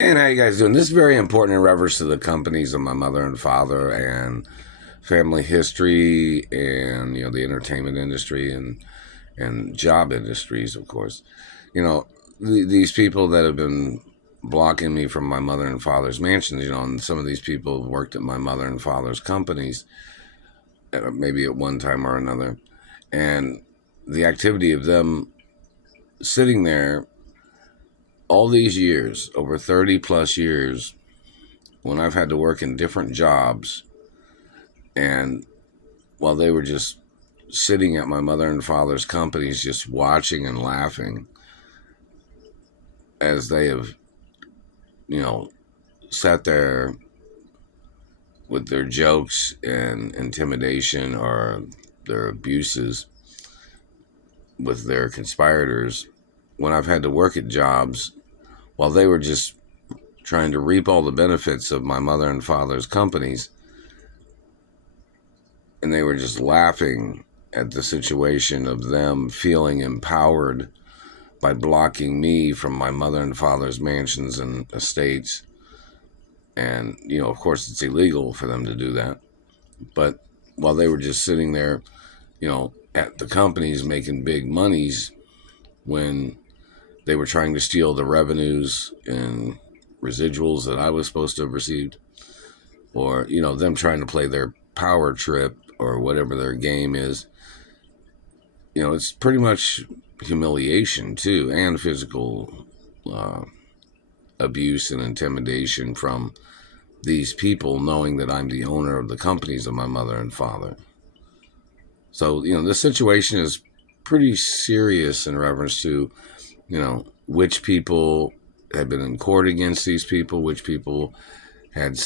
And how you guys doing? This is very important in reference to the companies of my mother and father and family history and the entertainment industry and job industries, of course. You know, these people that have been blocking me from my mother and father's mansions, and some of these people have worked at my mother and father's companies, maybe at one time or another, and the activity of them sitting there all these years, over 30 plus years, when I've had to work in different jobs, and while they were just sitting at my mother and father's companies, just watching and laughing as they have, you know, sat there with their jokes and intimidation or their abuses with their conspirators, when I've had to work at jobs while they were just trying to reap all the benefits of my mother and father's companies, and they were just laughing at the situation of them feeling empowered by blocking me from my mother and father's mansions and estates. And, of course, it's illegal for them to do that. But while they were just sitting there, at the companies making big monies, when they were trying to steal the revenues and residuals that I was supposed to have received, or, them trying to play their power trip or whatever their game is, it's pretty much humiliation too, and physical uh, abuse and intimidation from these people, knowing that I'm the owner of the companies of my mother and father. So, this situation is pretty serious in reference to, which people had been in court against these people, which people had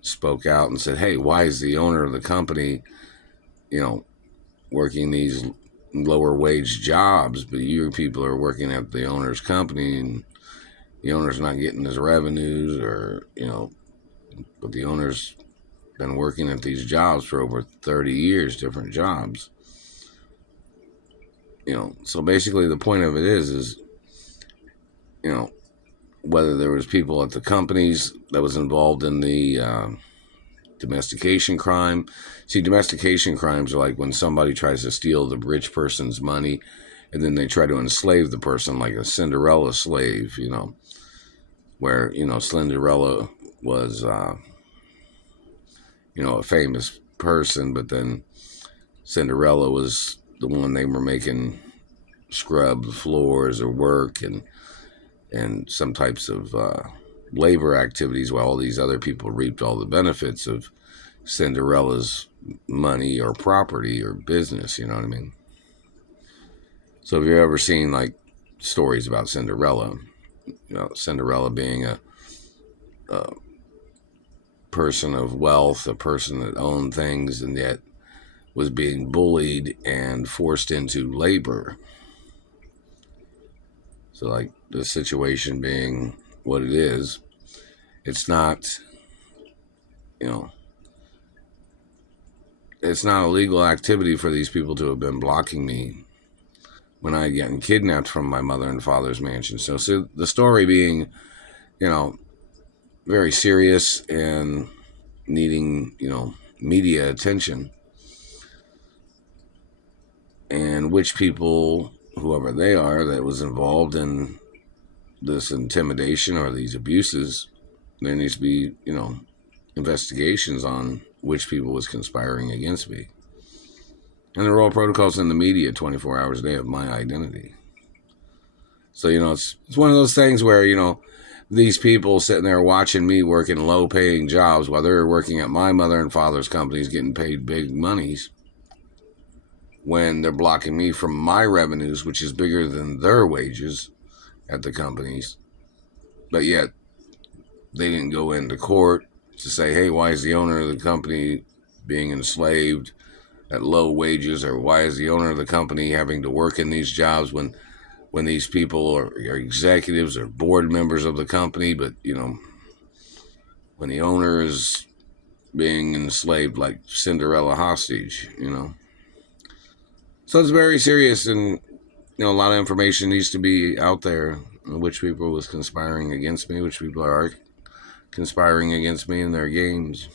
spoke out and said, hey, why is the owner of the company, working these lower wage jobs, but you people are working at the owner's company and the owner's not getting his revenues, or, but the owner's been working at these jobs for over 30 years, different jobs. So basically the point of it is, whether there was people at the companies that was involved in the domestication crime. See, domestication crimes are like when somebody tries to steal the rich person's money and then they try to enslave the person, like a Cinderella slave, where, Cinderella was, a famous person, but then Cinderella was the one they were making scrub the floors or work and some types of labor activities, while all these other people reaped all the benefits of Cinderella's money or property or business. You know what I mean? So have you ever seen like stories about Cinderella? Cinderella being a person of wealth, a person that owned things, and yet was being bullied and forced into labor. So, like, the situation being what it is, it's not, you know, it's not a legal activity for these people to have been blocking me when I had gotten kidnapped from my mother and father's mansion. So the story being, you know, very serious and needing, media attention, and which people, whoever they are, that was involved in this intimidation or these abuses, there needs to be, investigations on which people was conspiring against me. And there are all protocols in the media 24 hours a day of my identity. So, it's one of those things where, these people sitting there watching me working low paying jobs while they're working at my mother and father's companies getting paid big monies, when they're blocking me from my revenues, which is bigger than their wages at the companies. But yet they didn't go into court to say, hey, why is the owner of the company being enslaved at low wages, or why is the owner of the company having to work in these jobs when these people are executives or board members of the company, but when the owner is being enslaved like Cinderella hostage. So it's very serious, and a lot of information needs to be out there which people was conspiring against me, which people are conspiring against me in their games.